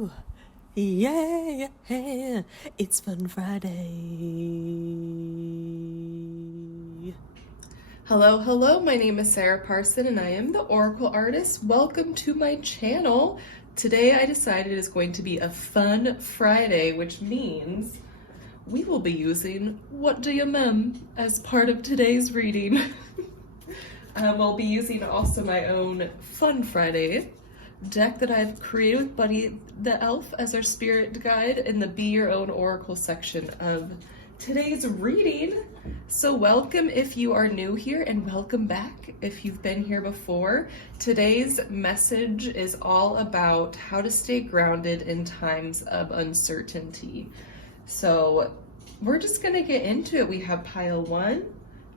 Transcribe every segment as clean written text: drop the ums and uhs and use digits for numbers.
Ooh, yeah, it's Fun Friday. Hello, my name is Sarah Parson and I am the Oracle Artist. Welcome to my channel. Today I decided is going to be a fun Friday, which means we will be using What Do You Mem as part of today's reading. We'll be using also my own Fun Friday deck that I've created with Buddy the Elf as our spirit guide in the Be Your Own Oracle section of today's reading. So welcome if you are new here, and welcome back if you've been here before. Today's message is all about how to stay grounded in times of uncertainty. So we're just gonna get into it. We have pile 1,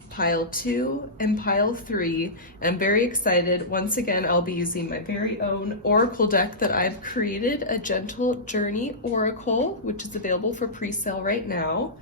pile 2, and pile 3. And I'm very excited. Once again, I'll be using my very own Oracle deck that I've created, a Gentle Journey Oracle, which is available for pre-sale right now.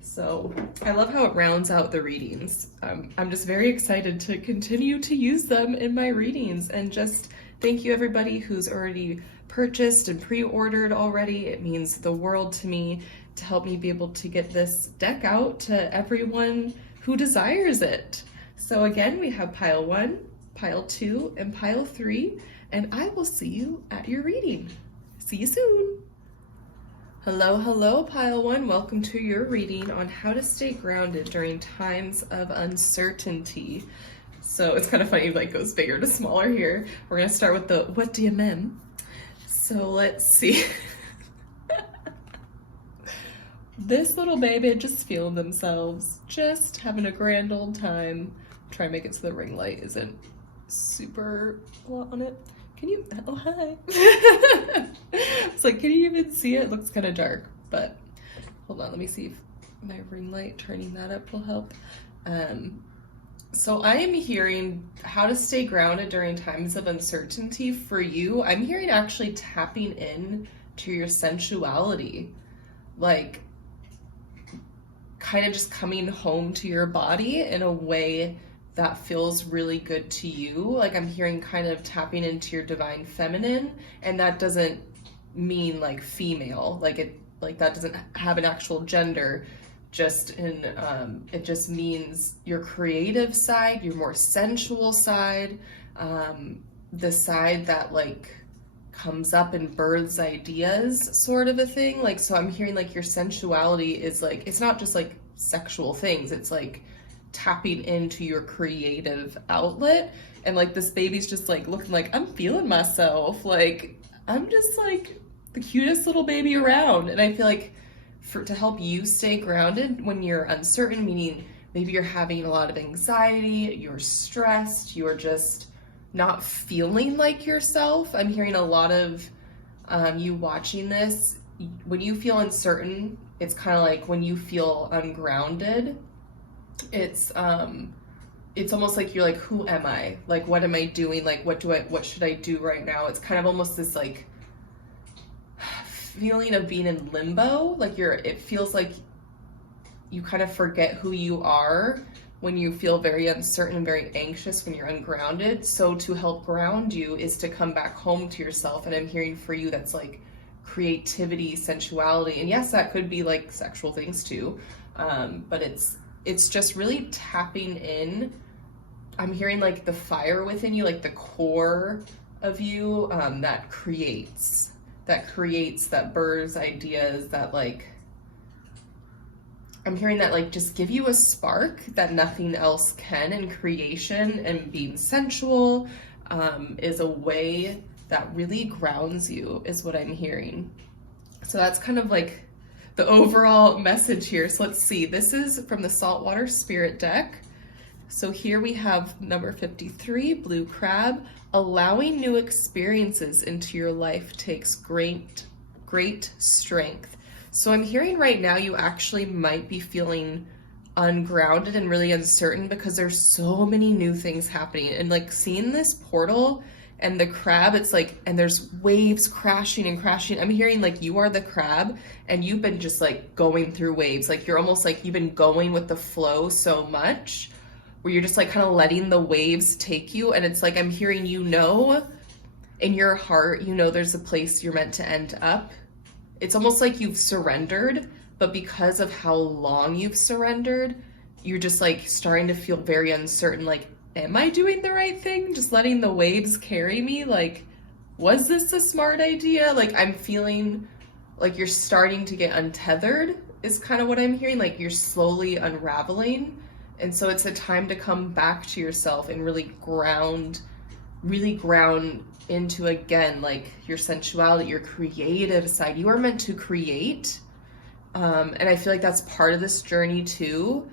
So I love how it rounds out the readings. I'm just very excited to continue to use them in my readings, and just thank you everybody who's already purchased and pre-ordered already. It means the world to me to help me be able to get this deck out to everyone who desires it. So again, we have pile 1, pile 2, and pile 3, and I will see you at your reading. See you soon. Hello, pile 1. Welcome to your reading on how to stay grounded during times of uncertainty. So it's kind of funny, like goes bigger to smaller here. We're gonna start with the What Do You Mem? So let's see. This little baby just feeling themselves, just having a grand old time. Try and make it so the ring light isn't super on it. Can you, oh hi. It's like, can you even see it? It looks kind of dark, but hold on, let me see if my ring light, turning that up will help. So I am hearing how to stay grounded during times of uncertainty. For you, I'm hearing actually tapping in to your sensuality, like kind of just coming home to your body in a way that feels really good to you. Like I'm hearing kind of tapping into your divine feminine, and that doesn't mean like female, like that doesn't have an actual gender, just in it just means your creative side, your more sensual side, the side that like comes up and births ideas, sort of a thing. Like, so I'm hearing like your sensuality is like, it's not just like sexual things, it's like tapping into your creative outlet. And like this baby's just like looking like, I'm feeling myself, like I'm just like the cutest little baby around. And I feel like to help you stay grounded when you're uncertain, meaning maybe you're having a lot of anxiety, you're stressed, you're just not feeling like yourself. I'm hearing a lot of you watching this. When you feel uncertain, it's kind of like when you feel ungrounded, it's almost like you're like, who am I? Like, what am I doing? Like, what should I do right now? It's kind of almost this like feeling of being in limbo. Like it feels like you kind of forget who you are when you feel very uncertain and very anxious, when you're ungrounded. So to help ground you is to come back home to yourself. And I'm hearing for you, that's like creativity, sensuality. And yes, that could be like sexual things too. But it's just really tapping in. I'm hearing like the fire within you, like the core of you, that creates, that births ideas, that like, I'm hearing that like just give you a spark that nothing else can. And creation and being sensual is a way that really grounds you, is what I'm hearing. So that's kind of like the overall message here. So let's see, this is from the Saltwater Spirit deck. So here we have number 53, Blue Crab. Allowing new experiences into your life takes great strength. So I'm hearing right now you actually might be feeling ungrounded and really uncertain because there's so many new things happening. And like seeing this portal and the crab, it's like, and there's waves crashing and crashing. I'm hearing like you are the crab and you've been just like going through waves. Like you're almost like you've been going with the flow so much where you're just like kind of letting the waves take you. And it's like, I'm hearing, in your heart, you know there's a place you're meant to end up. It's almost like you've surrendered, but because of how long you've surrendered, you're just like starting to feel very uncertain. Like, am I doing the right thing? Just letting the waves carry me? Like, was this a smart idea? Like, I'm feeling like you're starting to get untethered is kind of what I'm hearing. Like, you're slowly unraveling. And so it's a time to come back to yourself and really ground into, again, like your sensuality, your creative side. You are meant to create. And I feel like that's part of this journey too.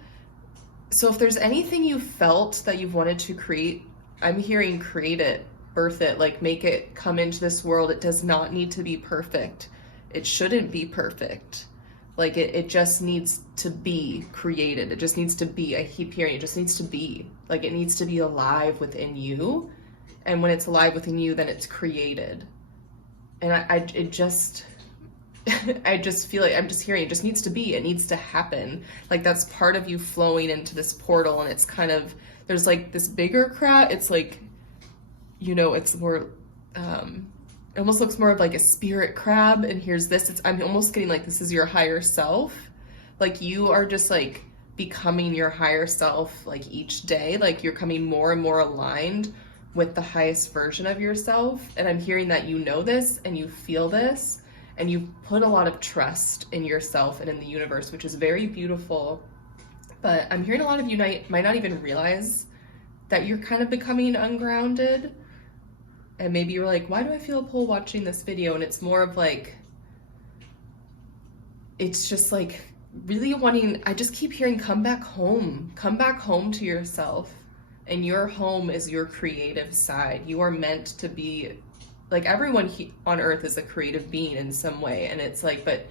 So if there's anything you felt that you've wanted to create, I'm hearing create it, birth it, like make it come into this world. It does not need to be perfect. It shouldn't be perfect. Like it just needs to be created. It just needs to be. I keep hearing it just needs to be. Like it needs to be alive within you. And when it's alive within you, then it's created. And I just feel like I'm just hearing it just needs to be. It needs to happen. Like that's part of you flowing into this portal. And it's kind of, there's like this bigger crowd. It's like, you know, it's more, it almost looks more of like a spirit crab. And here's this, I'm almost getting like, this is your higher self. Like you are just like becoming your higher self, like each day, like you're coming more and more aligned with the highest version of yourself. And I'm hearing that you know this and you feel this and you put a lot of trust in yourself and in the universe, which is very beautiful. But I'm hearing a lot of you might not even realize that you're kind of becoming ungrounded. And maybe you're like, why do I feel a pull watching this video? And it's more of like, it's just like really wanting, I just keep hearing, come back home to yourself. And your home is your creative side. You are meant to be, like everyone on earth is a creative being in some way. And it's like, but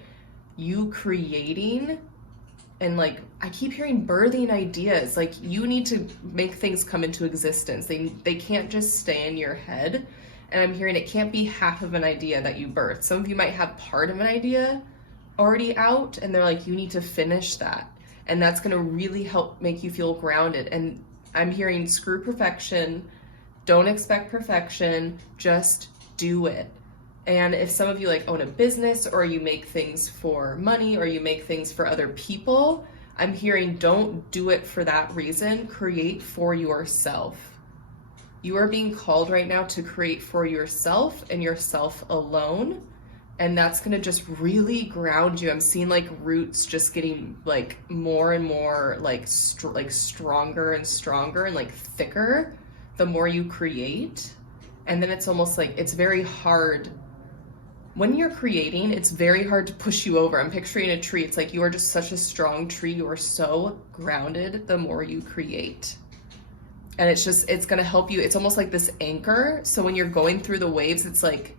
you creating and like, I keep hearing birthing ideas. Like you need to make things come into existence. They can't just stay in your head. And I'm hearing it can't be half of an idea that you birth. Some of you might have part of an idea already out and they're like, you need to finish that. And that's gonna really help make you feel grounded. And I'm hearing screw perfection, don't expect perfection, just do it. And if some of you like own a business or you make things for money or you make things for other people, I'm hearing don't do it for that reason, create for yourself. You are being called right now to create for yourself and yourself alone. And that's gonna just really ground you. I'm seeing like roots just getting like more and more like stronger and stronger and like thicker the more you create. And then it's almost like it's very hard when you're creating, it's very hard to push you over. I'm picturing a tree. It's like you are just such a strong tree. You are so grounded the more you create. And it's gonna help you. It's almost like this anchor. So when you're going through the waves, it's like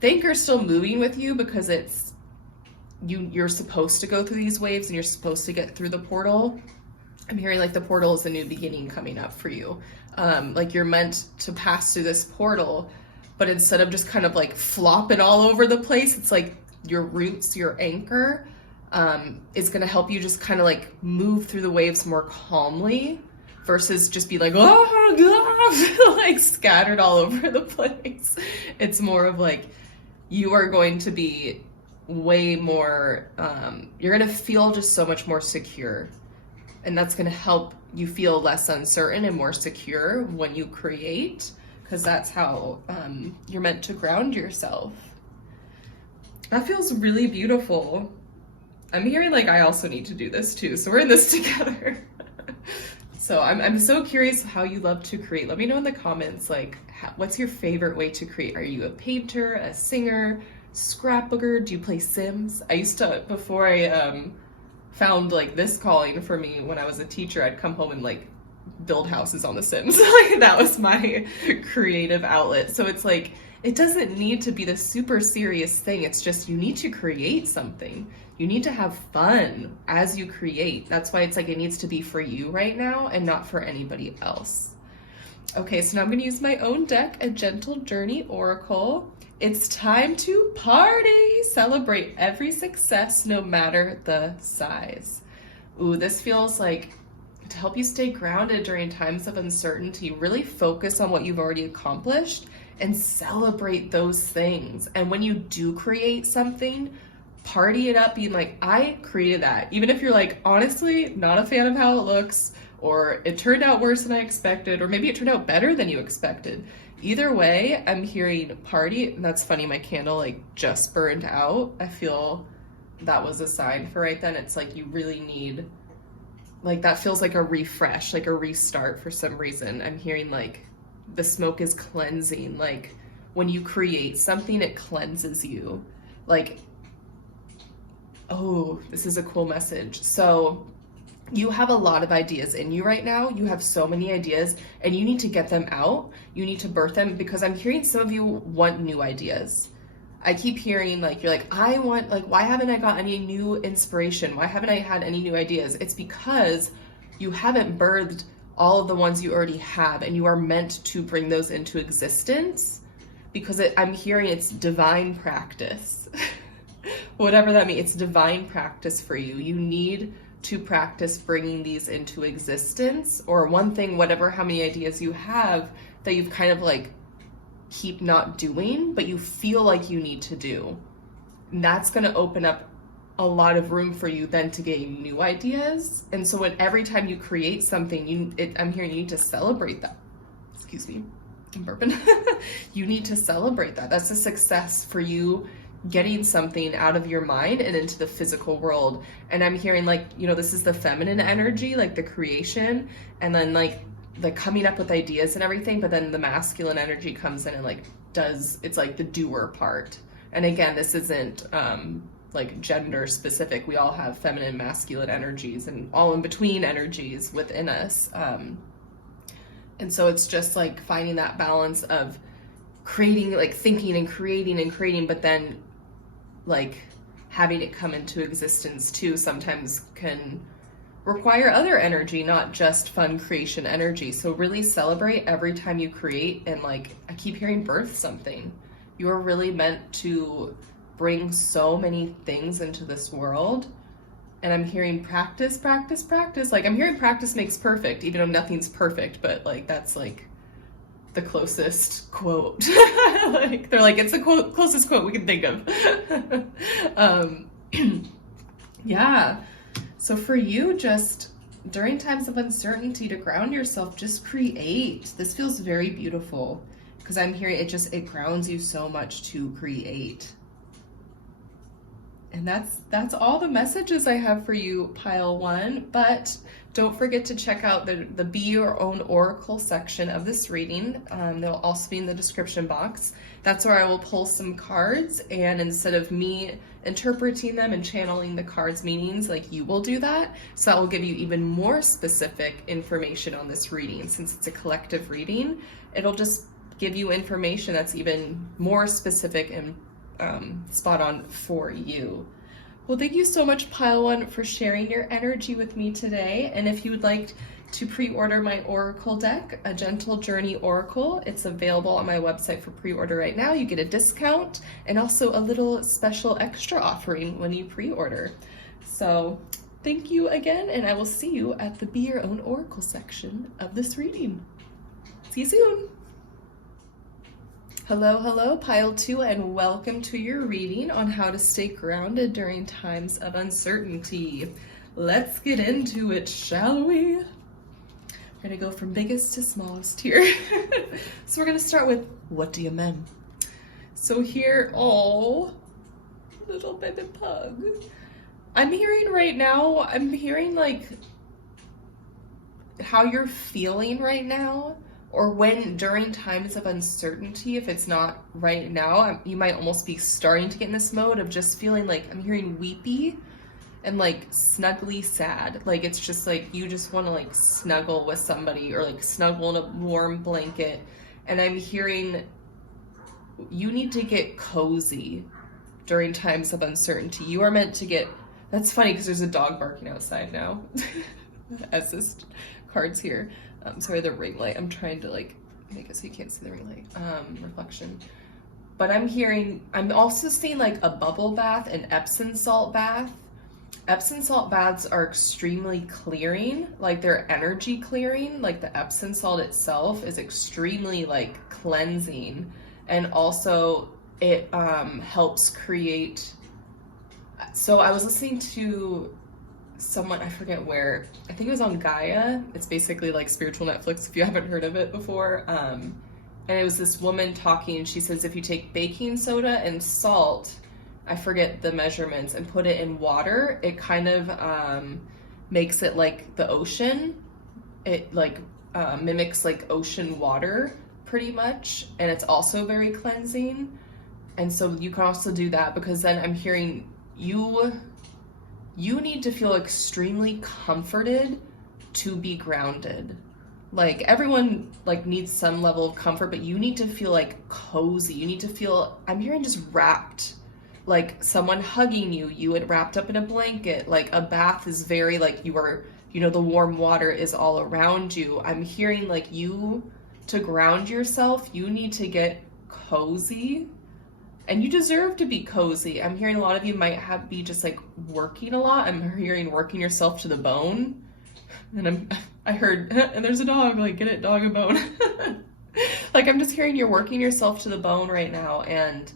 the anchor's still moving with you because it's you're supposed to go through these waves and you're supposed to get through the portal. I'm hearing like the portal is a new beginning coming up for you. Like you're meant to pass through this portal, but instead of just kind of like flopping all over the place, it's like your roots, your anchor, is gonna help you just kind of like move through the waves more calmly versus just be like, oh, like scattered all over the place. It's more of like, you are going to be way more, you're going to feel just so much more secure. And that's going to help you feel less uncertain and more secure when you create, because that's how you're meant to ground yourself. That feels really beautiful. I'm hearing like I also need to do this too, so we're in this together. So I'm so curious how you love to create. Let me know in the comments, like, what's your favorite way to create? Are you a painter, a singer, scrapbooker? Do you play Sims? I used to, before I found like this calling for me when I was a teacher, I'd come home and like build houses on The Sims. Like that was my creative outlet. So it's like, it doesn't need to be the super serious thing. It's just, you need to create something. You need to have fun as you create. That's why it's like, it needs to be for you right now and not for anybody else. Okay, so now I'm going to use my own deck, a Gentle Journey Oracle. It's time to party! Celebrate every success, no matter the size. Ooh, this feels like to help you stay grounded during times of uncertainty. Really focus on what you've already accomplished and celebrate those things. And when you do create something, party it up, being like, I created that. Even if you're like, honestly, not a fan of how it looks, or it turned out worse than I expected, or maybe it turned out better than you expected. Either way, I'm hearing party. And that's funny, my candle like just burned out. I feel that was a sign for right then. It's like you really need, like that feels like a refresh, like a restart for some reason. I'm hearing like the smoke is cleansing. Like when you create something, it cleanses you. Like, oh, this is a cool message. So you have a lot of ideas in you right now. You have so many ideas and you need to get them out. You need to birth them, because I'm hearing some of you want new ideas. I keep hearing like, you're like, I want, like, why haven't I got any new inspiration? Why haven't I had any new ideas? It's because you haven't birthed all of the ones you already have, and you are meant to bring those into existence, because I'm hearing it's divine practice. Whatever that means, it's divine practice for you. You need to practice bringing these into existence, or one thing, whatever, how many ideas you have that you've kind of like keep not doing, but you feel like you need to do. And that's going to open up a lot of room for you then to gain new ideas. And so when every time you create something, I'm hearing you need to celebrate that. Excuse me, I'm burping. You need to celebrate that. That's a success for you, getting something out of your mind and into the physical world. And I'm hearing like, you know, this is the feminine energy, like the creation, and then like the coming up with ideas and everything, but then the masculine energy comes in and like it's like the doer part. And again, this isn't like gender specific. We all have feminine, masculine energies and all in between energies within us. And so it's just like finding that balance of creating, like thinking and creating, but then like having it come into existence too sometimes can require other energy, not just fun creation energy. So really celebrate every time you create, and like I keep hearing birth something. You are really meant to bring so many things into this world. And I'm hearing practice. Like I'm hearing practice makes perfect, even though nothing's perfect, but like that's like the closest quote. Like they're like, it's the closest quote we can think of. Yeah. So for you, just during times of uncertainty, to ground yourself, just create. This feels very beautiful, because I'm hearing it grounds you so much to create. And that's all the messages I have for you, pile one. But don't forget to check out the Be Your Own Oracle section of this reading. They'll also be in the description box. That's where I will pull some cards, and instead of me interpreting them and channeling the cards' meanings, like you will do that. So that will give you even more specific information on this reading. Since it's a collective reading, it'll just give you information that's even more specific and spot on for you. Well, thank you so much, Pile One, for sharing your energy with me today. And if you would like to pre-order my Oracle deck, A Gentle Journey Oracle, it's available on my website for pre-order right now. You get a discount and also a little special extra offering when you pre-order. So thank you again, and I will see you at the Be Your Own Oracle section of this reading. See you soon. Hello, Pile 2, and welcome to your reading on how to stay grounded during times of uncertainty. Let's get into it, shall we? We're gonna go from biggest to smallest here. So we're gonna start with, what do you mean? So here, oh, little baby pug. I'm hearing right now, like how you're feeling right now, or when during times of uncertainty, if it's not right now, you might almost be starting to get in this mode of just feeling like, I'm hearing weepy and like snuggly sad. Like it's just like you just want to like snuggle with somebody, or like snuggle in a warm blanket. And I'm hearing you need to get cozy during times of uncertainty. You are meant to get, that's funny because there's a dog barking outside now. As this card's here. Sorry, the ring light. I'm trying to like make it so you can't see the ring light reflection. But I'm also seeing like a bubble bath, an Epsom salt bath. Epsom salt baths are extremely clearing, like they're energy clearing. Like the Epsom salt itself is extremely like cleansing. and also it helps create. So I was listening to someone, I forget where, I think it was on Gaia. It's basically like spiritual Netflix if you haven't heard of it before. And it was this woman talking, and she says if you take baking soda and salt, I forget the measurements, and put it in water, it kind of makes it like the ocean. It like mimics like ocean water pretty much, and it's also very cleansing. And so you can also do that, because then I'm hearing you need to feel extremely comforted to be grounded. Like everyone like needs some level of comfort, but you need to feel like cozy. You need to feel, I'm hearing just wrapped, like someone hugging you, you had wrapped up in a blanket. Like a bath is very like you are, you know, the warm water is all around you. I'm hearing like you, to ground yourself, you need to get cozy. And you deserve to be cozy. I'm hearing a lot of you might be just like working a lot. I'm hearing working yourself to the bone. And I heard, and there's a dog, like get it, dog a bone. Like I'm just hearing you're working yourself to the bone right now, and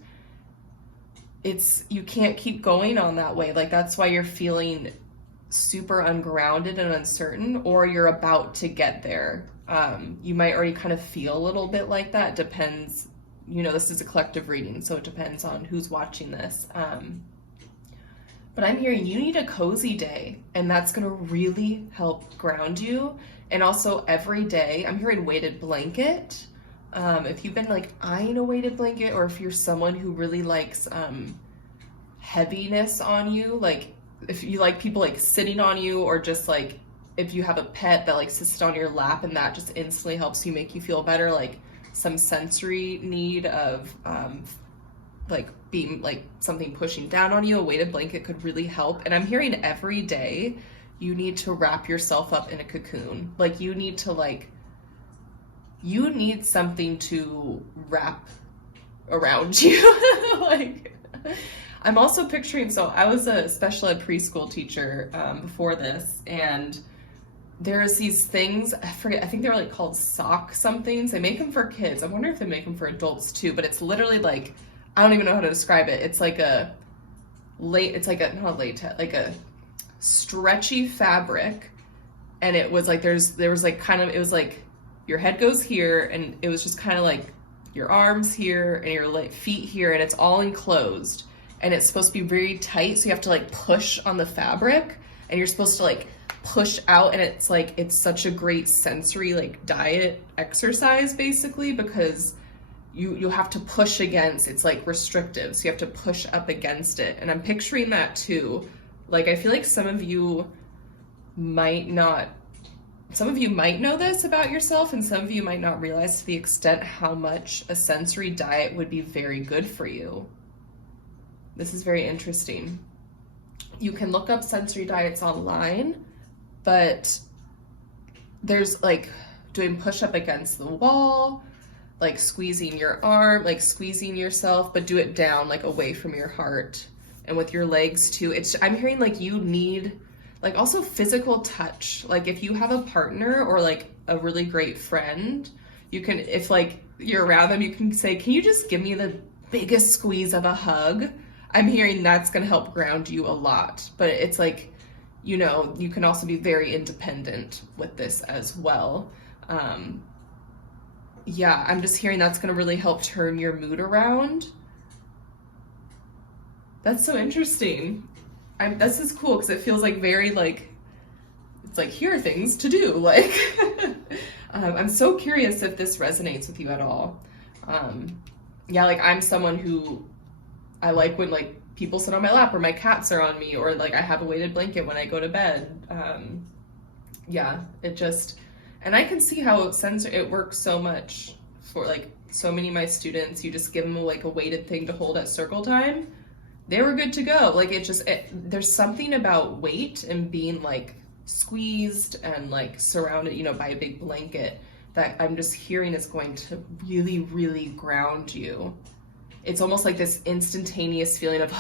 you can't keep going on that way. Like that's why you're feeling super ungrounded and uncertain, or you're about to get there. You might already kind of feel a little bit like that. Depends. You know, this is a collective reading, so it depends on who's watching this. But I'm hearing you need a cozy day, and that's going to really help ground you. And also every day, I'm hearing weighted blanket. If you've been like eyeing a weighted blanket, or if you're someone who really likes heaviness on you, like if you like people like sitting on you, or just like if you have a pet that like sits on your lap and that just instantly helps you, make you feel better, like some sensory need of like being like something pushing down on you, a weighted blanket could really help. And I'm hearing every day you need to wrap yourself up in a cocoon. Like you need something to wrap around you. Like I'm also picturing, so I was a special ed preschool teacher before this, and there's these things, I forget, I think they're like called sock somethings. They make them for kids. I wonder if they make them for adults too, but it's literally like, I don't even know how to describe it. It's like not latex, like a stretchy fabric. And it was like, there was like kind of, it was like your head goes here, and it was just kind of like your arms here and your like feet here, and it's all enclosed, and it's supposed to be very tight. So you have to like push on the fabric, and you're supposed to like push out, and it's like it's such a great sensory like diet exercise basically, because you have to push against, it's like restrictive, so you have to push up against it. And I'm picturing that too. Like I feel like some of you might know this about yourself, and some of you might not realize to the extent how much a sensory diet would be very good for you. This is very interesting. You can look up sensory diets online, but there's like doing push up against the wall, like squeezing your arm, like squeezing yourself, but do it down, like away from your heart, and with your legs too. I'm hearing like you need like also physical touch. Like if you have a partner or like a really great friend, you can, if like you're around them, you can say, can you just give me the biggest squeeze of a hug? I'm hearing that's going to help ground you a lot. But it's like, you know, you can also be very independent with this as well. Yeah, I'm just hearing that's going to really help turn your mood around. That's so interesting. This is cool, because it feels like very like, it's like, here are things to do. Like, I'm so curious if this resonates with you at all. Yeah, like I'm someone who, I like when like people sit on my lap, or my cats are on me, or like I have a weighted blanket when I go to bed. Yeah, it just, and I can see how it works so much for like so many of my students. You just give them like a weighted thing to hold at circle time, they were good to go. Like there's something about weight and being like squeezed and like surrounded, you know, by a big blanket that I'm just hearing is going to really, really ground you. It's almost like this instantaneous feeling of,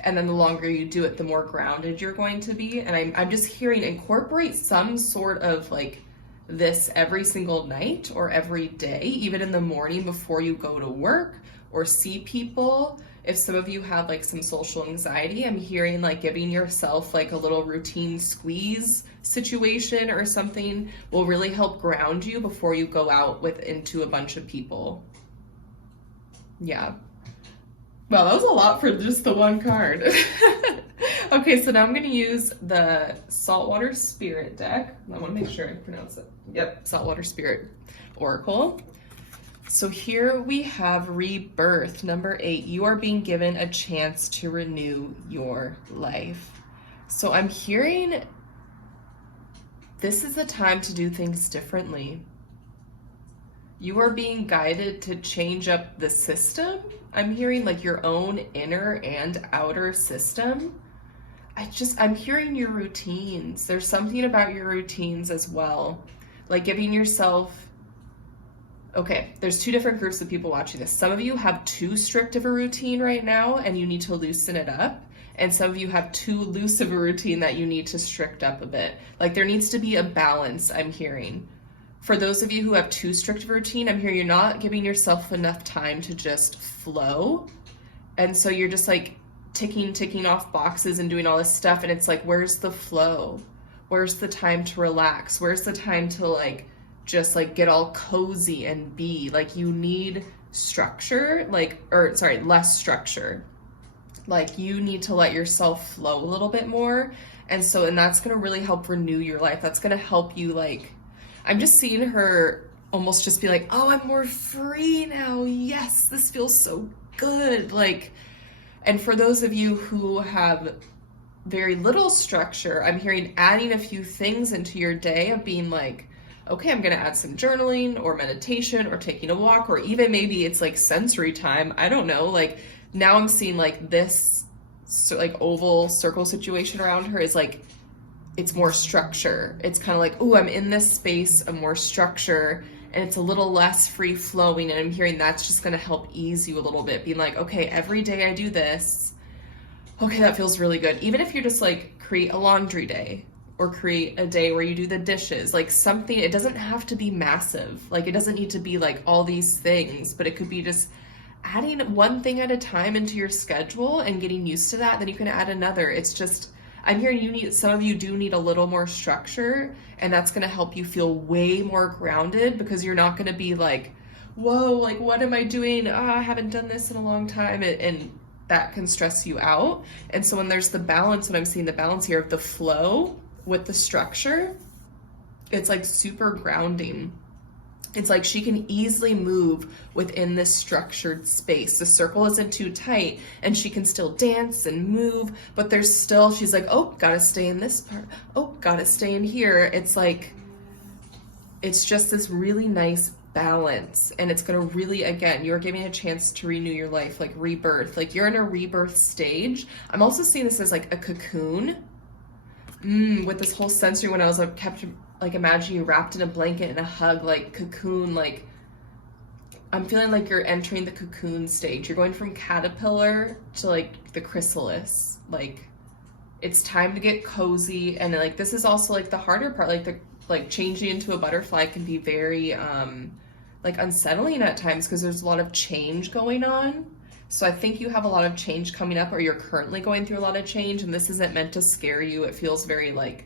and then the longer you do it, the more grounded you're going to be. And I'm just hearing incorporate some sort of like this every single night or every day, even in the morning before you go to work or see people. If some of you have like some social anxiety, I'm hearing like giving yourself like a little routine squeeze situation or something will really help ground you before you go out into a bunch of people. Yeah. Well, that was a lot for just the one card. Okay, so now I'm going to use the Saltwater Spirit deck. I want to make sure I pronounce it. Yep, Saltwater Spirit Oracle. So here we have rebirth, number 8. You are being given a chance to renew your life. So I'm hearing this is the time to do things differently. You are being guided to change up the system. I'm hearing like your own inner and outer system. I'm hearing your routines. There's something about your routines as well. Like giving yourself, okay, there's 2 different groups of people watching this. Some of you have too strict of a routine right now and you need to loosen it up. And some of you have too loose of a routine that you need to strict up a bit. Like there needs to be a balance, I'm hearing. For those of you who have too strict of a routine, I'm hearing you're not giving yourself enough time to just flow. And so you're just like ticking off boxes and doing all this stuff. And it's like, where's the flow? Where's the time to relax? Where's the time to like, just like get all cozy and be like, you need structure, less structure. Like you need to let yourself flow a little bit more. And that's going to really help renew your life. That's going to help you like, I'm just seeing her almost just be like, oh, I'm more free now. Yes, this feels so good. Like, and for those of you who have very little structure, I'm hearing adding a few things into your day of being like, okay, I'm going to add some journaling or meditation or taking a walk, or even maybe it's like sensory time. I don't know. Like now I'm seeing like this like oval circle situation around her is like, it's more structure. It's kind of like, oh, I'm in this space of more structure and it's a little less free flowing. And I'm hearing that's just going to help ease you a little bit. Being like, okay, every day I do this. Okay, that feels really good. Even if you're just like create a laundry day or create a day where you do the dishes, like something, it doesn't have to be massive. Like it doesn't need to be like all these things, but it could be just adding one thing at a time into your schedule and getting used to that. Then you can add another. It's just, I'm hearing some of you do need a little more structure, and that's going to help you feel way more grounded because you're not going to be like, whoa, like what am I doing? I haven't done this in a long time. And that can stress you out. And so when there's the balance, when I'm seeing the balance here of the flow with the structure, it's like super grounding. It's like she can easily move within this structured space. The circle isn't too tight and she can still dance and move, but there's still, she's like, oh, gotta stay in this part. Oh, gotta stay in here. It's like, it's just this really nice balance. And it's gonna really, again, you're giving a chance to renew your life, like rebirth. Like you're in a rebirth stage. I'm also seeing this as like a cocoon. With this whole sensory, when I was like, kept like imagine you wrapped in a blanket and a hug, like cocoon, like I'm feeling like you're entering the cocoon stage. You're going from caterpillar to like the chrysalis. Like it's time to get cozy. And like this is also like the harder part, like changing into a butterfly can be very like unsettling at times because there's a lot of change going on. So I think you have a lot of change coming up, or you're currently going through a lot of change, and this isn't meant to scare you. It feels very like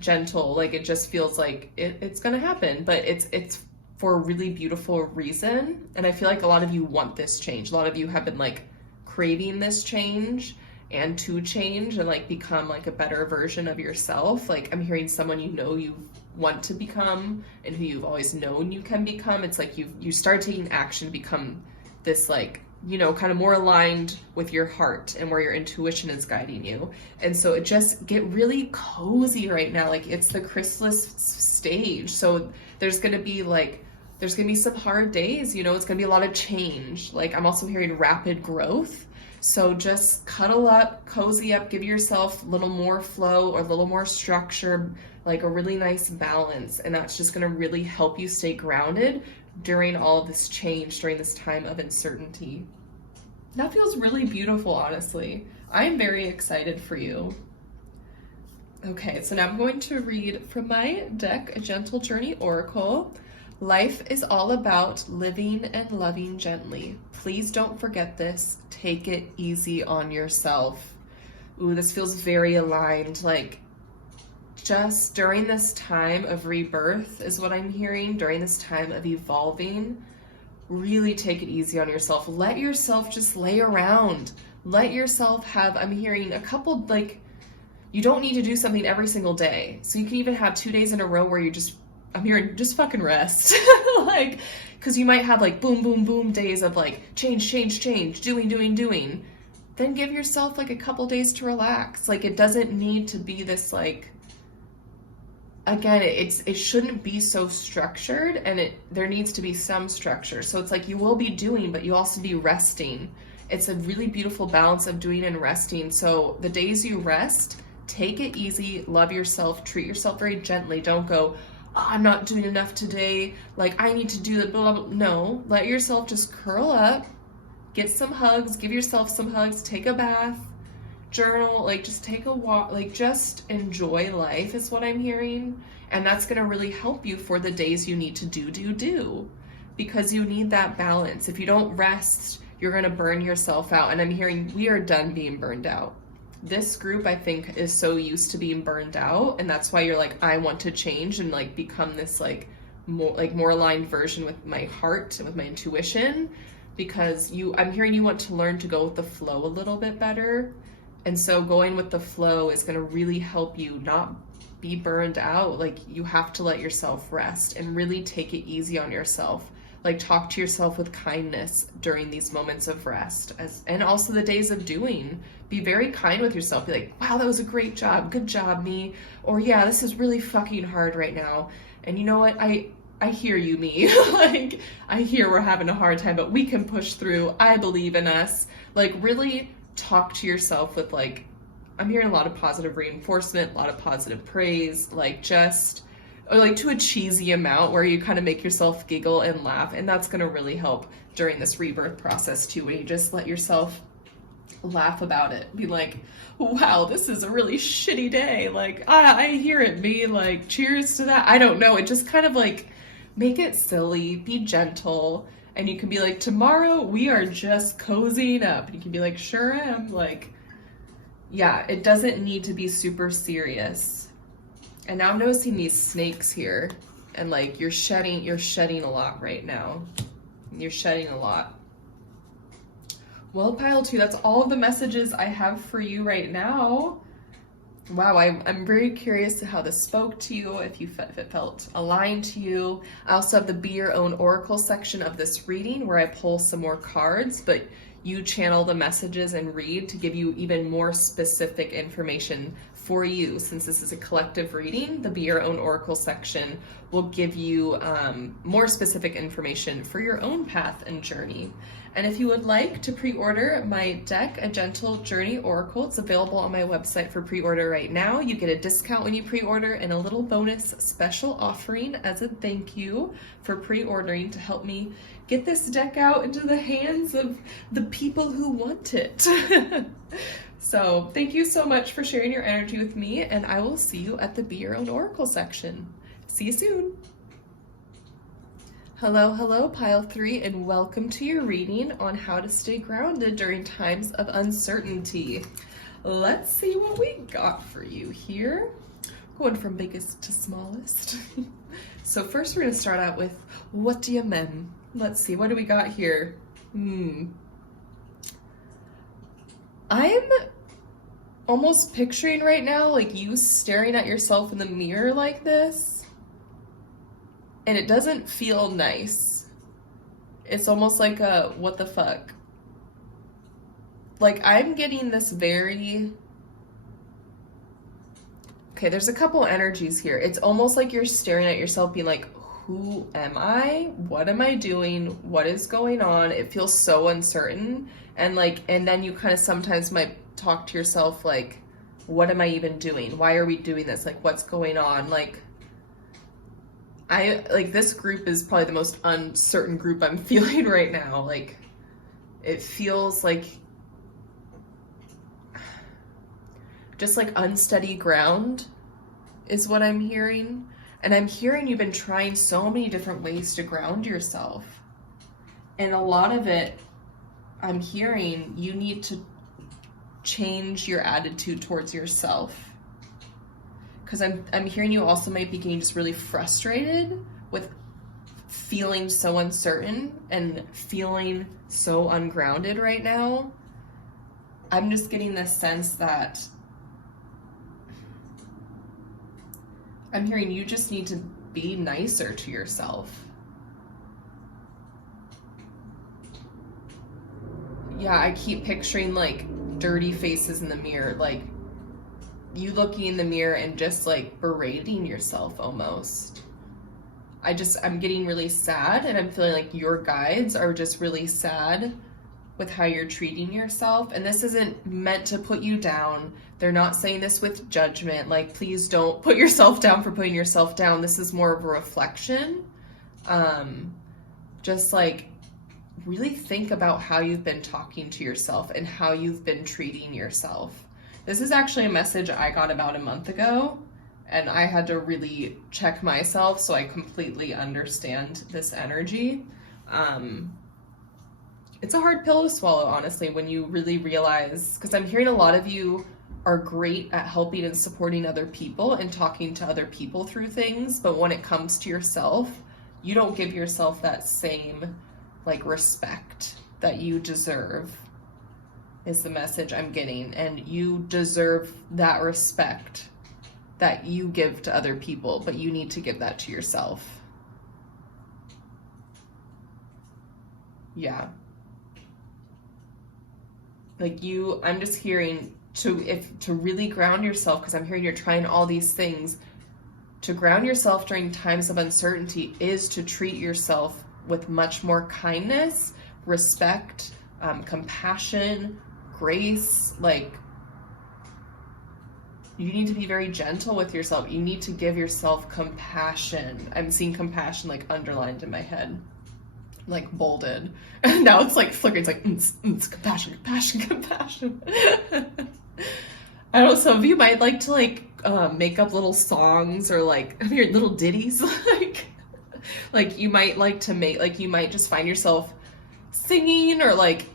gentle, like it just feels like it's gonna happen, but it's for a really beautiful reason. And I feel like a lot of you want this change. A lot of you have been like craving this change and to change and like become like a better version of yourself. Like I'm hearing someone you want to become and who you've always known you can become. It's like you start taking action to become this like, kind of more aligned with your heart and where your intuition is guiding you. And so it just get really cozy right now. Like it's the chrysalis stage. So there's going to be some hard days, it's going to be a lot of change. Like I'm also hearing rapid growth. So just cuddle up, cozy up, give yourself a little more flow or a little more structure, like a really nice balance. And that's just going to really help you stay grounded during all of this change, during this time of uncertainty. That feels really beautiful, honestly. I'm very excited for you. Okay, so now I'm going to read from my deck, A Gentle Journey Oracle. Life is all about living and loving gently. Please don't forget this. Take it easy on yourself. Ooh, this feels very aligned. Like, just during this time of rebirth is what I'm hearing, during this time of evolving, really take it easy on yourself. Let yourself just lay around. Let yourself have, I'm hearing a couple, like, you don't need to do something every single day. So you can even have 2 days in a row where you just, I'm hearing, just fucking rest. Like, because you might have like boom, boom, boom days of like change, change, change, doing, doing, doing. Then give yourself like a couple days to relax. Like, it doesn't need to be this like, again, it shouldn't be so structured, and there needs to be some structure. So it's like you will be doing, but you also be resting. It's a really beautiful balance of doing and resting. So the days you rest, take it easy, love yourself, treat yourself very gently. Don't go, oh, I'm not doing enough today, like I need to do the blah, blah, blah. No, let yourself just curl up, get some hugs, give yourself some hugs, take a bath, journal, like just take a walk, like just enjoy life is what I'm hearing. And that's going to really help you for the days you need to do, because you need that balance. If you don't rest, you're going to burn yourself out. And I'm hearing we are done being burned out. This group, I think, is so used to being burned out, and that's why you're like, I want to change and like become this like more aligned version with my heart and with my intuition, because I'm hearing you want to learn to go with the flow a little bit better. And so going with the flow is going to really help you not be burned out. Like, you have to let yourself rest and really take it easy on yourself. Like, talk to yourself with kindness during these moments of rest, and also the days of doing. Be very kind with yourself. Be like, wow, that was a great job. Good job, me. Or, yeah, this is really fucking hard right now. And you know what? I hear you, me. Like, I hear we're having a hard time, but we can push through. I believe in us. Like, really talk to yourself with, like, I'm hearing a lot of positive reinforcement, a lot of positive praise, like, just, or like to a cheesy amount where you kind of make yourself giggle and laugh. And that's going to really help during this rebirth process too, when you just let yourself laugh about it. Be like, wow, this is a really shitty day. Like, I hear it, me, like, cheers to that. I don't know. It just kind of like, make it silly, be gentle. And you can be like, tomorrow we are just cozying up. And you can be like, sure am. Like, yeah, it doesn't need to be super serious. And now I'm noticing these snakes here, and like you're shedding a lot right now. You're shedding a lot. Well, pile 2, that's all of the messages I have for you right now. Wow, I'm very curious to how this spoke to you, if it felt aligned to you. I also have the Be Your Own Oracle section of this reading where I pull some more cards, but you channel the messages and read to give you even more specific information for you. Since this is a collective reading, the Be Your Own Oracle section will give you more specific information for your own path and journey. And if you would like to pre-order my deck, A Gentle Journey Oracle, it's available on my website for pre-order right now. You get a discount when you pre-order and a little bonus special offering as a thank you for pre-ordering to help me get this deck out into the hands of the people who want it. So thank you so much for sharing your energy with me, and I will see you at the Be Your Own Oracle section. See you soon. Hello, pile 3, and welcome to your reading on how to stay grounded during times of uncertainty. Let's see what we got for you here. Going from biggest to smallest. So first we're going to start out with, what do you mean? Let's see, what do we got here? I'm almost picturing right now, like, you staring at yourself in the mirror like this. And it doesn't feel nice. It's almost like a, what the fuck? Like, I'm getting this very... Okay, there's a couple energies here. It's almost like you're staring at yourself being like, who am I? What am I doing? What is going on? It feels so uncertain. And like, and then you kind of sometimes might talk to yourself like, what am I even doing? Why are we doing this? Like, what's going on? Like, this group is probably the most uncertain group I'm feeling right now. Like, it feels like, just like unsteady ground is what I'm hearing. And I'm hearing you've been trying so many different ways to ground yourself. And a lot of it, I'm hearing you need to change your attitude towards yourself. Because I'm hearing you also might be getting just really frustrated with feeling so uncertain and feeling so ungrounded right now. I'm just getting this sense that I'm hearing you just need to be nicer to yourself. Yeah, I keep picturing like dirty faces in the mirror, like you looking in the mirror and just like berating yourself almost. I'm getting really sad, and I'm feeling like your guides are just really sad with how you're treating yourself. And this isn't meant to put you down. They're not saying this with judgment. Like, please don't put yourself down for putting yourself down. This is more of a reflection. Just like really think about how you've been talking to yourself and how you've been treating yourself. This is actually a message I got about a month ago, and I had to really check myself so I completely understand this energy. It's a hard pill to swallow, honestly, when you really realize, because I'm hearing a lot of you are great at helping and supporting other people and talking to other people through things, but when it comes to yourself, you don't give yourself that same like respect that you deserve, is the message I'm getting. And you deserve that respect that you give to other people, but you need to give that to yourself. Yeah. Like I'm just hearing to really ground yourself, because I'm hearing you're trying all these things. To ground yourself during times of uncertainty is to treat yourself with much more kindness, respect, compassion, grace. Like, you need to be very gentle with yourself. You need to give yourself compassion. I'm seeing compassion like underlined in my head, like bolded. And now it's like flickering. It's like compassion, compassion, compassion. I don't know, some of you might like to like make up little songs or like your little ditties. like you might like to make, like you might just find yourself singing or like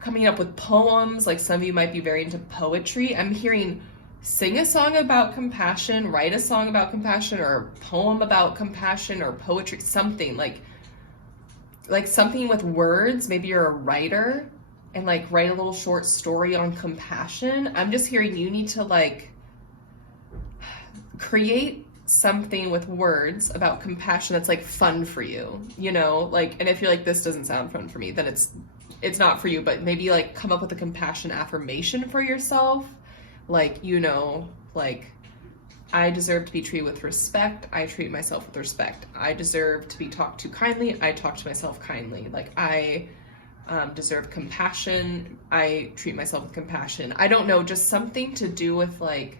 coming up with poems. Like some of you might be very into poetry. I'm hearing sing a song about compassion, write a song about compassion, or a poem about compassion, or poetry, something like something with words. Maybe you're a writer and like write a little short story on compassion. I'm just hearing you need to like create something with words about compassion that's like fun for you, you know, like, and if you're like, this doesn't sound fun for me, then it's not for you. But maybe like come up with a compassion affirmation for yourself. Like, you know, like, I deserve to be treated with respect. I treat myself with respect. I deserve to be talked to kindly. I talk to myself kindly. Like, I deserve compassion. I treat myself with compassion. I don't know, just something to do with like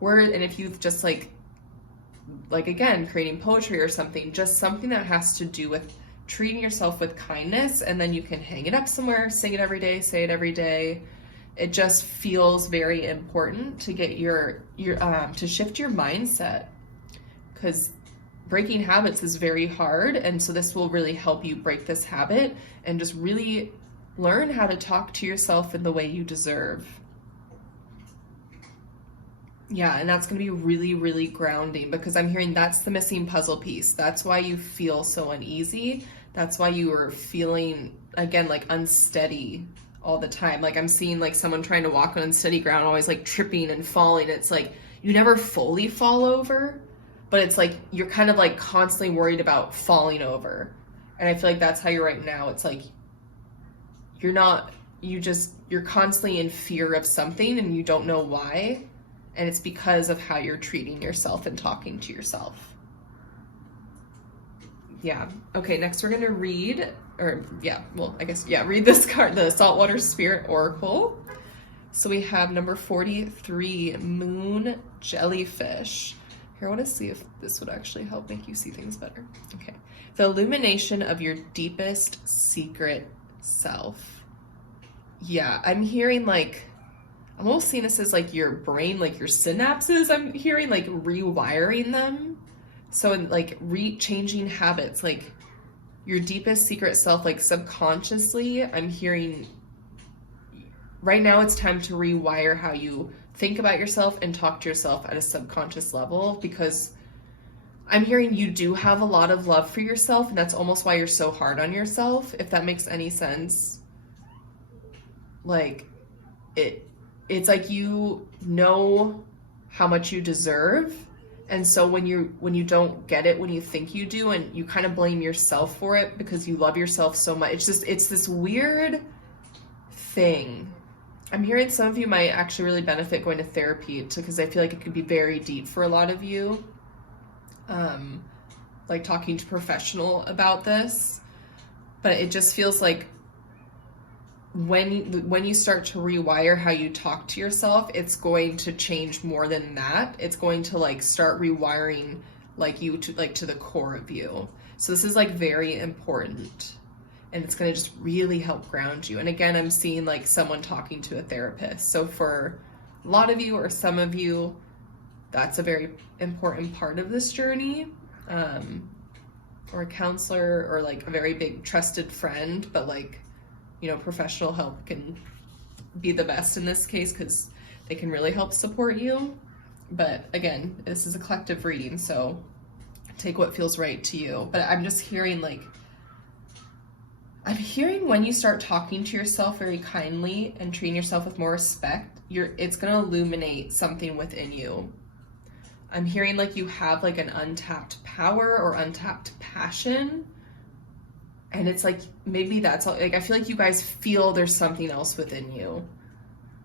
word. And if you've just like again, creating poetry or something, just something that has to do with treating yourself with kindness. And then you can hang it up somewhere, sing it every day, say it every day. It just feels very important to get your to shift your mindset, because breaking habits is very hard. And so this will really help you break this habit and just really learn how to talk to yourself in the way you deserve. Yeah, and that's going to be really, really grounding, because I'm hearing that's the missing puzzle piece. That's why you feel so uneasy. That's why you are feeling, again, like unsteady all the time. Like I'm seeing like someone trying to walk on unsteady ground, always like tripping and falling. It's like you never fully fall over, but it's like you're kind of like constantly worried about falling over. And I feel like that's how you're right now. It's like you're constantly in fear of something and you don't know why. And it's because of how you're treating yourself and talking to yourself. Yeah. Okay, next we're going to read this card, the Saltwater Spirit Oracle. So we have number 43, Moon Jellyfish. Here, I want to see if this would actually help make you see things better. Okay. The illumination of your deepest secret self. Yeah, I'm hearing like I'm almost seeing this as like your brain, like your synapses, I'm hearing, like rewiring them. So in like changing habits, like your deepest secret self, like subconsciously, I'm hearing right now it's time to rewire how you think about yourself and talk to yourself at a subconscious level, because I'm hearing you do have a lot of love for yourself, and that's almost why you're so hard on yourself, if that makes any sense. Like it's like you know how much you deserve, and so when you don't get it when you think you do, and you kind of blame yourself for it because you love yourself so much, it's this weird thing. I'm hearing some of you might actually really benefit going to therapy, because I feel like it could be very deep for a lot of you, like talking to a professional about this. But it just feels like when you start to rewire how you talk to yourself, it's going to change more than that. It's going to like start rewiring like you to like to the core of you. So this is like very important, and it's going to just really help ground you. And again, I'm seeing like someone talking to a therapist. So for a lot of you or some of you, that's a very important part of this journey, or a counselor, or like a very big trusted friend. But like, you know, professional help can be the best in this case, because they can really help support you. But again, this is a collective reading, so take what feels right to you. But I'm just hearing like, I'm hearing when you start talking to yourself very kindly and treating yourself with more respect, it's going to illuminate something within you. I'm hearing like you have like an untapped power or untapped passion. And it's like, maybe that's all, like, I feel like you guys feel there's something else within you.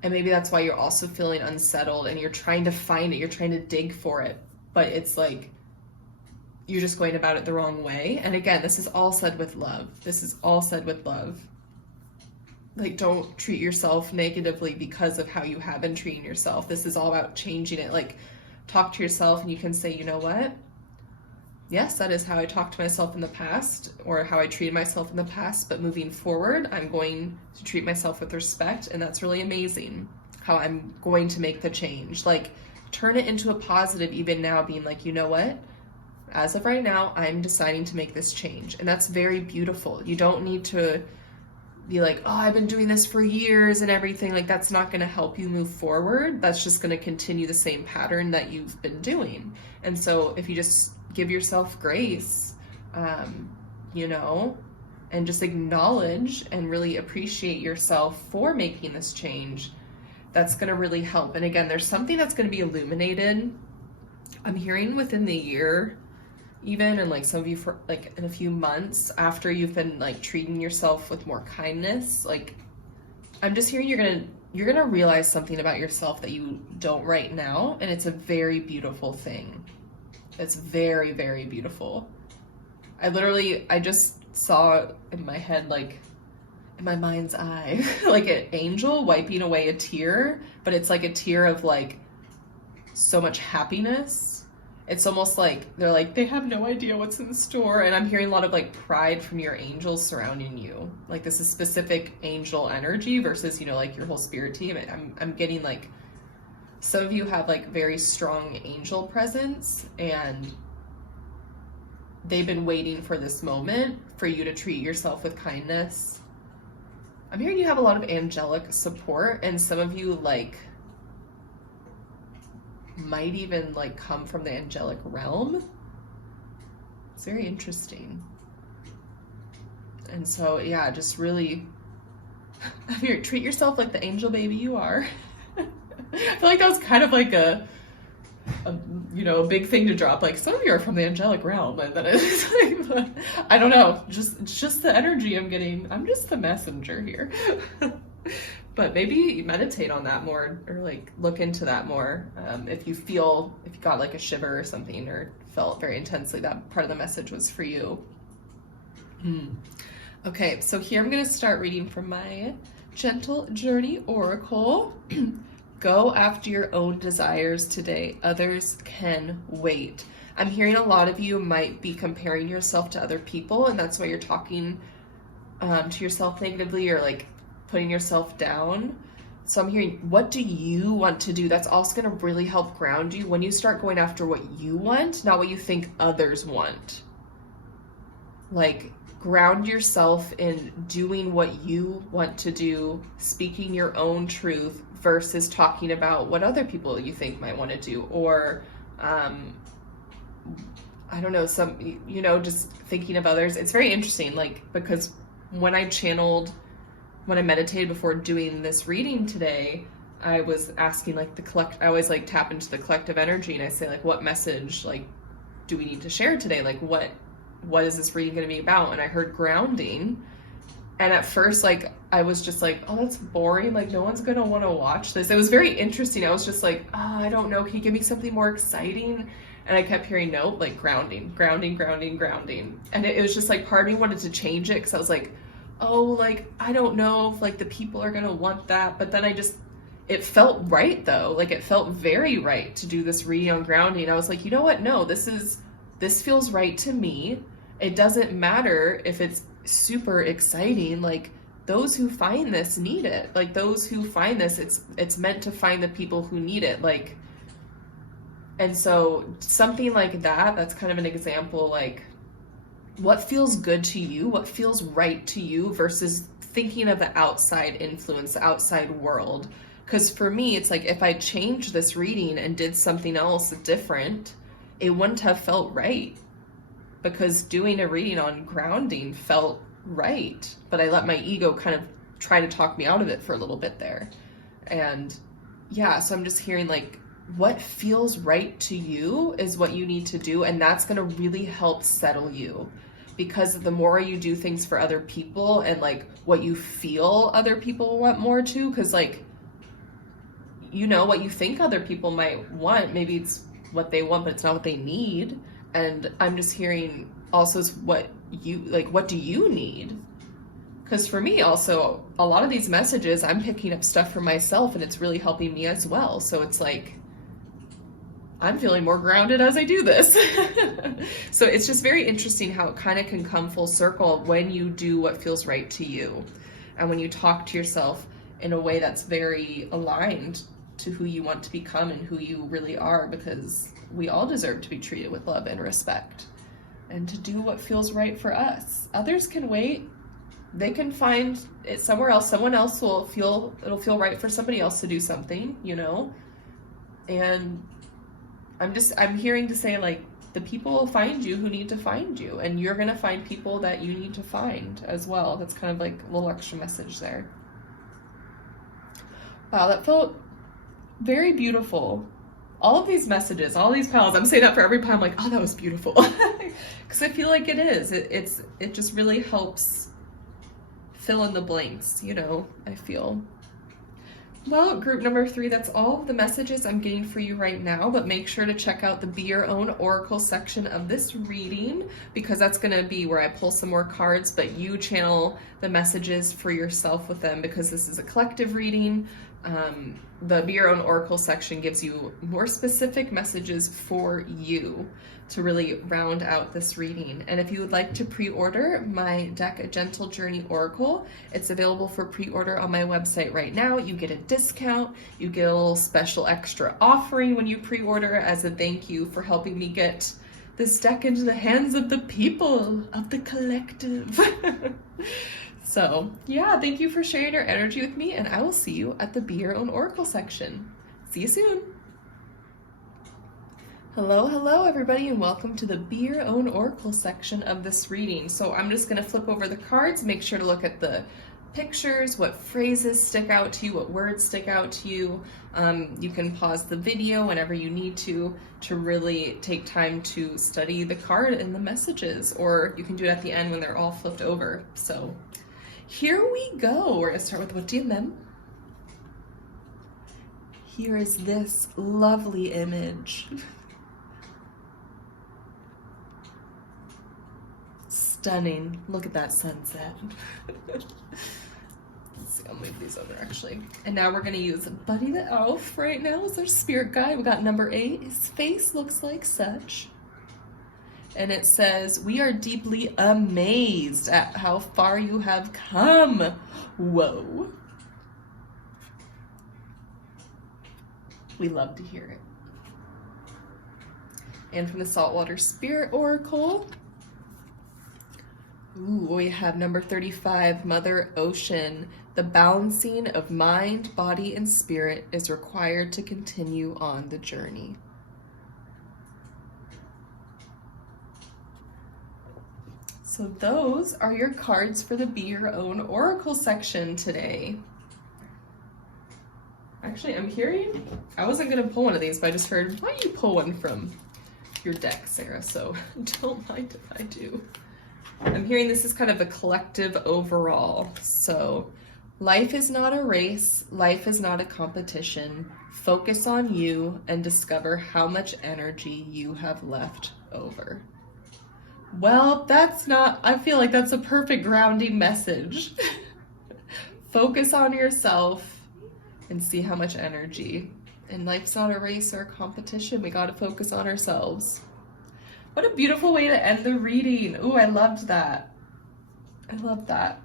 And maybe that's why you're also feeling unsettled, and you're trying to find it. You're trying to dig for it. But it's like, you're just going about it the wrong way. And again, this is all said with love. This is all said with love. Like, don't treat yourself negatively because of how you have been treating yourself. This is all about changing it. Like, talk to yourself, and you can say, you know what? Yes, that is how I talked to myself in the past, or how I treated myself in the past, but moving forward, I'm going to treat myself with respect, and that's really amazing how I'm going to make the change. Like, turn it into a positive even now, being like, you know what? As of right now, I'm deciding to make this change, and that's very beautiful. You don't need to be like, oh, I've been doing this for years and everything. Like, that's not going to help you move forward. That's just going to continue the same pattern that you've been doing. And so if you just give yourself grace, you know, and just acknowledge and really appreciate yourself for making this change, that's going to really help. And again, there's something that's going to be illuminated. I'm hearing within the year, even, and like some of you for like in a few months after you've been like treating yourself with more kindness. Like, I'm just hearing you're gonna realize something about yourself that you don't right now, and it's a very beautiful thing. It's very, very beautiful. I just saw in my head, like in my mind's eye, like an angel wiping away a tear, but it's like a tear of like so much happiness. It's almost like they're like, they have no idea what's in store. And I'm hearing a lot of like pride from your angels surrounding you. Like, this is specific angel energy versus, you know, like your whole spirit team. I'm getting like, some of you have like very strong angel presence, and they've been waiting for this moment for you to treat yourself with kindness. I'm hearing you have a lot of angelic support, and some of you like might even like come from the angelic realm. It's very interesting. And so, yeah, just really treat yourself like the angel baby you are. I feel like that was kind of like a you know, a big thing to drop. Like, some of you are from the angelic realm, and then it's like, I don't know, just the energy I'm getting. I'm just the messenger here. But maybe meditate on that more, or like look into that more. If you got like a shiver or something, or felt very intensely that part of the message was for you. Okay, so here I'm going to start reading from my Gentle Journey Oracle. Go after your own desires today. Others can wait. I'm hearing a lot of you might be comparing yourself to other people, and that's why you're talking to yourself negatively, or like putting yourself down. So I'm hearing, what do you want to do? That's also going to really help ground you when you start going after what you want, not what you think others want. Like, ground yourself in doing what you want to do, speaking your own truth versus talking about what other people you think might want to do, or I don't know, just thinking of others. It's very interesting, like, because when I meditated before doing this reading today, I was asking, like, I always, like, tap into the collective energy, and I say, like, what message, like, do we need to share today? Like, what is this reading going to be about? And I heard grounding, and at first, like, I was just like, oh, that's boring, like, no one's going to want to watch this. It was very interesting. I was just like, oh, I don't know, can you give me something more exciting? And I kept hearing, nope, like, grounding. And it was just like, part of me wanted to change it, because I was like, oh, like, I don't know if, like, the people are gonna want that. But then it felt right, though. Like, it felt very right to do this reading on grounding. I was like, you know what? No, this feels right to me. It doesn't matter if it's super exciting. Like, those who find this need it. Like, those who find this, it's meant to find the people who need it. Like, and so something like that's kind of an example, like, what feels good to you, what feels right to you, versus thinking of the outside influence, the outside world. Because for me, it's like, if I changed this reading and did something else different, it wouldn't have felt right. Because doing a reading on grounding felt right, but I let my ego kind of try to talk me out of it for a little bit there. And yeah, so I'm just hearing, like, what feels right to you is what you need to do, and that's going to really help settle you. Because the more you do things for other people and, like, what you feel other people want more to, because, like, you know, what you think other people might want, maybe it's what they want, but it's not what they need. And I'm just hearing also what do you need? Because for me also, a lot of these messages, I'm picking up stuff for myself, and it's really helping me as well. So it's like, I'm feeling more grounded as I do this. So it's just very interesting how it kind of can come full circle when you do what feels right to you. And when you talk to yourself in a way that's very aligned to who you want to become and who you really are, because we all deserve to be treated with love and respect, and to do what feels right for us. Others can wait. They can find it somewhere else. Someone else it'll feel right for somebody else to do something, you know? And I'm hearing to say, like, the people will find you who need to find you, and you're going to find people that you need to find as well. That's kind of like a little extra message there. Wow, that felt very beautiful. All of these messages, all these piles, I'm saying that for every pile. I'm like, oh, that was beautiful. Because I feel like it is. It just really helps fill in the blanks, you know, I feel. Well, group number 3, that's all of the messages I'm getting for you right now, but make sure to check out the Be Your Own Oracle section of this reading, because that's going to be where I pull some more cards, but you channel the messages for yourself with them, because this is a collective reading. The Be Your Own Oracle section gives you more specific messages for you to really round out this reading. And if you would like to pre-order my deck, A Gentle Journey Oracle, it's available for pre-order on my website right now. You get a discount, you get a little special extra offering when you pre-order as a thank you for helping me get this deck into the hands of the people, of the collective. So yeah, thank you for sharing your energy with me, and I will see you at the Be Your Own Oracle section. See you soon. Hello everybody, and welcome to the Be Your Own Oracle section of this reading. So I'm just going to flip over the cards, make sure to look at the pictures, what phrases stick out to you, what words stick out to you. You can pause the video whenever you need to really take time to study the card and the messages, or you can do it at the end when they're all flipped over. So here we go. We're going to start with what do you mem? Here is this lovely image. Stunning. Look at that sunset. Let's see, I'll move these over actually. And now we're going to use Buddy the Elf right now as our spirit guide. We got number 8. His face looks like such. And it says, we are deeply amazed at how far you have come. Whoa. We love to hear it. And from the Saltwater Spirit Oracle, ooh, we have number 35, Mother Ocean. The balancing of mind, body, and spirit is required to continue on the journey. So those are your cards for the Be Your Own Oracle section today. Actually, I'm hearing, I wasn't going to pull one of these, but I just heard, why don't you pull one from your deck, Sarah? So don't mind if I do. I'm hearing this is kind of a collective overall. So life is not a race. Life is not a competition. Focus on you and discover how much energy you have left over. Well, that's not, I feel like that's a perfect grounding message. Focus on yourself and see how much energy. And life's not a race or a competition. We got to focus on ourselves. What a beautiful way to end the reading. Ooh, I loved that. I love that.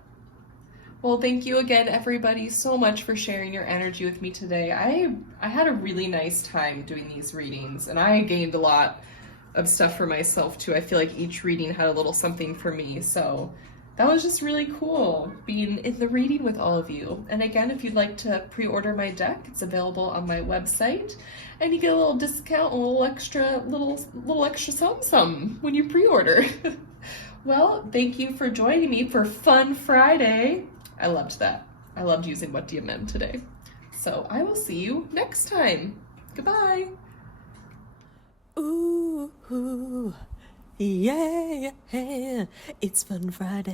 Well, thank you again, everybody, so much for sharing your energy with me today. I had a really nice time doing these readings, and I gained a lot of stuff for myself too. I feel like each reading had a little something for me, so that was just really cool being in the reading with all of you. And again, if you'd like to pre-order my deck, it's available on my website, and you get a little discount, a little extra something when you pre-order. Well, thank you for joining me for Fun Friday. I loved that. I loved using What Do You Mem today. So I will see you next time. Goodbye. Ooh, yeah, it's Fun Friday.